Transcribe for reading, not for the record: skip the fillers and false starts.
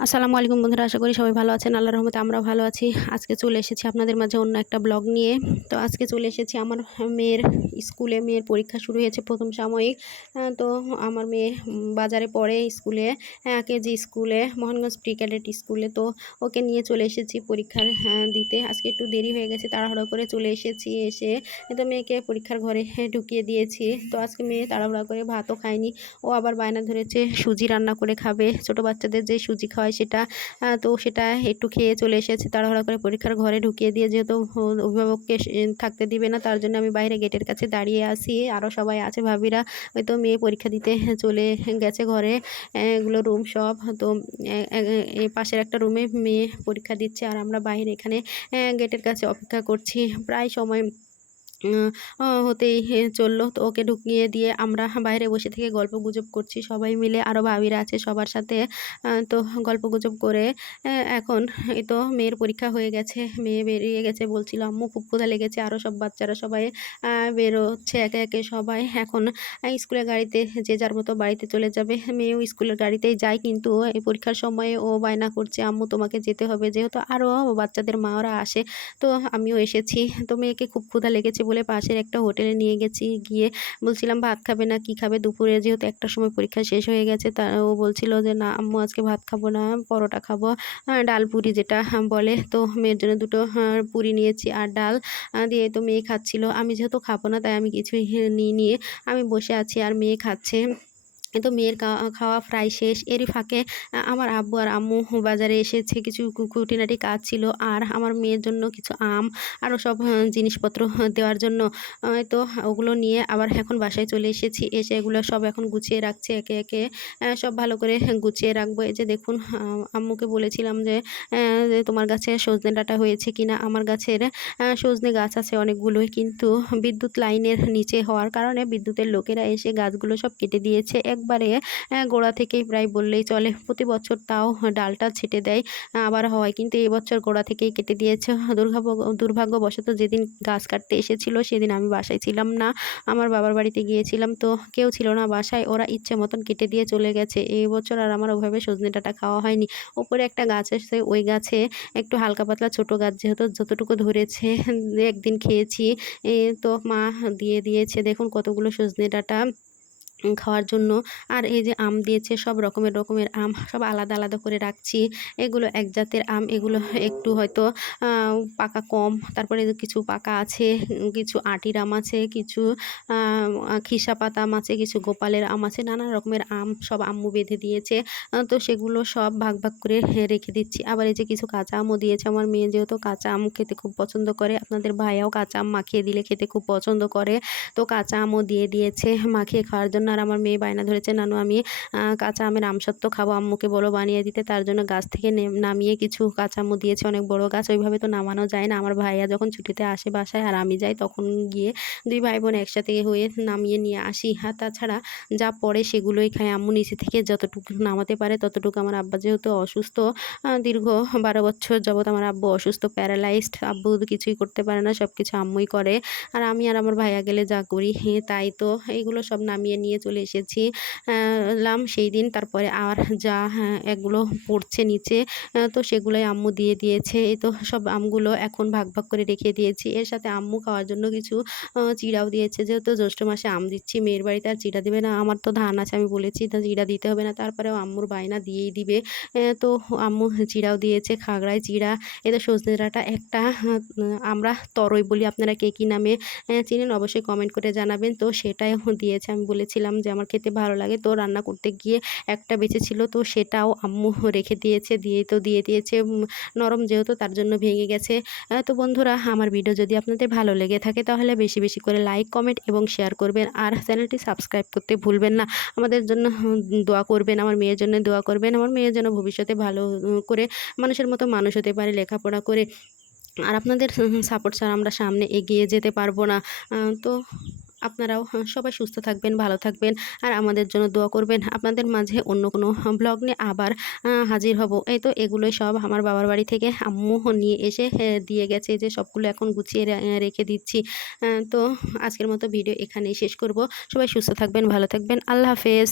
আসসালামু আলাইকুম বন্ধুরা, আশা করি সবাই ভালো আছেন। আল্লাহর রহমতে আমরা ভালো আছি। আজকে চলে এসেছি আপনাদের মাঝে অন্য একটা ব্লগ নিয়ে। তো আজকে চলে এসেছি আমার মেয়ের স্কুলে। মেয়ের পরীক্ষা শুরু হয়েছে প্রথম সাময়িক। তো আমার মেয়ে বাজারে পড়ে স্কুলে, কেজি স্কুলে, মোহনগঞ্জ প্রি ক্যাডেট স্কুলে। তো ওকে নিয়ে চলে এসেছি পরীক্ষার দিতে। আজকে একটু দেরি হয়ে গেছে, তাড়াহুড়ো করে চলে এসেছি। এসে তো মেয়েকে পরীক্ষার ঘরে ঢুকিয়ে দিয়েছি। তো আজকে মেয়ে তাড়াহুড়া করে ভাতও খায়নি। ও আবার বায়না ধরেছে সুজি রান্না করে খাবে। ছোটো বাচ্চাদের যে সুজি খাওয়ায় সেটা, তো সেটা একটু খেয়ে চলে এসেছি তাড়াহুড়া করে পরীক্ষার ঘরে ঢুকিয়ে দিয়ে। যেহেতু অভিভাবককে থাকতে দিবে না, তার জন্য আমি বাইরে গেটের কাছে দাঁড়িয়ে আছি। আরও সবাই আছে, ভাবিরা হয়তো মেয়ে পরীক্ষা দিতে চলে গেছে ঘরে। এগুলো রুম সব। তো এই পাশের একটা রুমে মেয়ে পরীক্ষা দিচ্ছে, আর আমরা বাইরে এখানে গেটের কাছে অপেক্ষা করছি। প্রায় সময় হতেই চললো। তো ওকে ঢুকিয়ে দিয়ে আমরা বাইরে বসে থেকে গল্প গুজব করছি সবাই মিলে, আরও ভাবিরা আছে সবার সাথে। তো গল্প গুজব করে এখন এই তো মেয়ের পরীক্ষা হয়ে গেছে, মেয়ে বেরিয়ে গেছে। বলছিল আম্মু খুব ক্ষুধা লেগেছে। আরও সব বাচ্চারা সবাই বেরোচ্ছে একে একে সবাই। এখন স্কুলের গাড়িতে যে যার মতো বাড়িতে চলে যাবে। মেয়েও স্কুলের গাড়িতেই যায়, কিন্তু এই পরীক্ষার সময়ে ও বায়না করছে আম্মু তোমাকে যেতে হবে। যেহেতু আরও বাচ্চাদের মারা আসে, তো আমিও এসেছি। তো মেয়েকে খুব ক্ষুধা লেগেছে বলে পাশের একটা হোটেলে নিয়ে গেছি। গিয়ে বলছিলাম ভাত খাবে না কি খাবে দুপুরে, যেহেতু একটার সময় পরীক্ষা শেষ হয়ে গেছে। তা ও বলছিল যে না আম্মু আজকে ভাত খাবো না, পরোটা খাবো, ডাল পুরি যেটা বলে। তো মেয়ের জন্য দুটো পুরি নিয়েছি আর ডাল দিয়ে তো মেয়ে খাচ্ছিল। আমি যেহেতু খাবো না, তাই আমি কিছুই নিয়ে আমি বসে আছি আর মেয়ে খাচ্ছে। তো মেয়ের খাওয়া প্রায় শেষ। এরই ফাঁকে আমার আব্বু আর আম্মু বাজারে এসেছে, কিছু খুঁটিনাটি কাজ ছিল, আর আমার মেয়ের জন্য কিছু আম আরও সব জিনিসপত্র দেওয়ার জন্য। তো ওগুলো নিয়ে আবার এখন বাসায় চলে এসেছি। এসে এগুলো সব এখন গুছিয়ে রাখছি একে একে। সব ভালো করে গুছিয়ে রাখবো। এই যে দেখুন, আম্মুকে বলেছিলাম যে তোমার গাছে সজনে ডাঁটা হয়েছে কিনা। আমার গাছের সজনে গাছ আছে অনেকগুলোই, কিন্তু বিদ্যুৎ লাইনের নিচে হওয়ার কারণে বিদ্যুতের লোকেরা এসে গাছগুলো সব কেটে দিয়েছে একবারে গোড়া থেকেই, প্রায় বললেই চলে। প্রতি বছর তাও ডালটা ছেটে দেয়, আবার হয়, কিন্তু এবছর গোড়া থেকেই কেটে দিয়েছে। দুর্ভাগ্যবশত যেদিন গাছ কাটতে এসেছিল সেদিন আমি বাসায় ছিলাম না, আমার বাবার বাড়িতে গিয়েছিলাম। তো কেউ ছিল না বাসায়, ওরা ইচ্ছে মতন কেটে দিয়ে চলে গেছে। এই বছর আর আমার ওইভাবে সজনে ডাঁটা খাওয়া হয়নি। ওপরে একটা গাছ আছে, ওই গাছে একটু হালকা পাতলা ছোট গাছ, যেহেতু যতটুকু ধরেছে একদিন খেয়েছি। তো মা দিয়ে দিয়েছে, দেখুন কতগুলো সজনে ডাঁটা খাওয়ার জন্য। আর এই যে আম দিয়েছে, সব রকমের আম, সব আলাদা আলাদা করে রাখছি। এগুলো এক জাতের আম, এগুলো একটু হয়তো পাকা কম। তারপরে কিছু পাকা আছে, কিছু আটির আম আছে, কিছু খিসাপাত আম আছে, কিছু গোপালের আম আছে, নানা রকমের আম সব আম্মু বেঁধে দিয়েছে। তো সেগুলো সব ভাগ ভাগ করে রেখে দিচ্ছি। আবার এই যে কিছু কাঁচা আমও দিয়েছে। আমার মেয়ে যেহেতু কাঁচা আম খেতে খুব পছন্দ করে, আপনাদের ভাইয়াও কাঁচা আম মাখিয়ে দিলে খেতে খুব পছন্দ করে। তো কাঁচা আমও দিয়ে দিয়েছে মাখিয়ে খাওয়ার জন্য। আর আমার মেয়ে বায়না ধরেছে নানু আমি কাঁচা আমের আমসত্ত্ব খাবো, আম্মুকে বলো বানিয়ে দিতে। তার জন্য গাছ থেকে নামিয়ে কিছু কাঁচা আমও দিয়েছে, অনেক বড় গাছ, ওইভাবে তো নামানো যায় না। আমার ভাইয়া যখন ছুটিতে আসে বাসায় আর আমি যাই, তখন গিয়ে দুই ভাই বোন একসাথে হয়ে নামিয়ে নিয়ে আসি। আর তাছাড়া যা পড়ে সেগুলোই খায় আম্মু, নিচে থেকে যতটুকু নামাতে পারে ততটুকু। আমার আব্বা যেহেতু অসুস্থ, দীর্ঘ 12 বছর যাবৎ আমার আব্বু অসুস্থ, প্যারালাইজড। আব্বু কিছুই করতে পারে না, সব কিছু আম্মুই করে। আর আমি আর আমার ভাইয়া গেলে যা করি তাই। তো এইগুলো সব নামিয়ে নিয়ে চলে এসেছি সেই দিন। তারপরে আর যা এগুলো পড়ছে নিচে, তো সেগুলোই আম্মু দিয়ে দিয়েছে। এই তো সব আমগুলো এখন ভাগ ভাগ করে রেখে দিয়েছি। এর সাথে আম্মু খাওয়ার জন্য কিছু চিড়াও দিয়েছে। যেহেতু জ্যৈষ্ঠ মাসে আম দিচ্ছি, মেয়ের বাড়িতে আর চিড়া দেবে না। আমার তো ধান আছে, আমি বলেছি তো চিড়া দিতে হবে না, তারপরেও আম্মুর বায়না দিয়েই দিবে। তো আম্মু চিড়াও দিয়েছে, খাগড়ায় চিড়া। তো সজনে ডাঁটা একটা আমরা তরই বলি, আপনারা কে কী নামে চিনেন অবশ্যই কমেন্ট করে জানাবেন। তো সেটাই দিয়েছে। আমি বলেছিলাম যে আমার খেতে ভালো লাগে, তো রান্না করতে গিয়ে একটা বেঁচে ছিল, তো সেটাও আম্মু রেখে দিয়েছে। দিয়ে দিয়েছে, নরম যেহেতু তার জন্য ভেঙে গেছে। তো বন্ধুরা, আমার ভিডিও যদি আপনাদের ভালো লেগে থাকে তাহলে বেশি বেশি করে লাইক কমেন্ট এবং শেয়ার করবেন, আর চ্যানেলটি সাবস্ক্রাইব করতে ভুলবেন না। আমাদের জন্য দোয়া করবেন, আমার মেয়ের জন্য দোয়া করবেন। আমার মেয়ের জন্য ভবিষ্যতে ভালো করে মানুষের মতো মানুষ হতে পারে লেখাপড়া করে। আর আপনাদের সাপোর্ট ছাড়া আমরা সামনে এগিয়ে যেতে পারবো না। তো আপনারাও সবাই সুস্থ থাকবেন, ভালো থাকবেন, আর আমাদের জন্য দোয়া করবেন। আপনাদের মাঝে অন্য কোনো ব্লগ নিয়ে আবার হাজির হব। এই তো এগুলোই সব আমার বাবার বাড়ি থেকে আম্মু নিয়ে এসে দিয়ে গেছে, যে সবগুলো এখন গুছিয়ে রেখে দিচ্ছি। তো আজকের মতো ভিডিও এখানেই শেষ করব। সবাই সুস্থ থাকবেন, ভালো থাকবেন, আল্লাহ হাফেজ।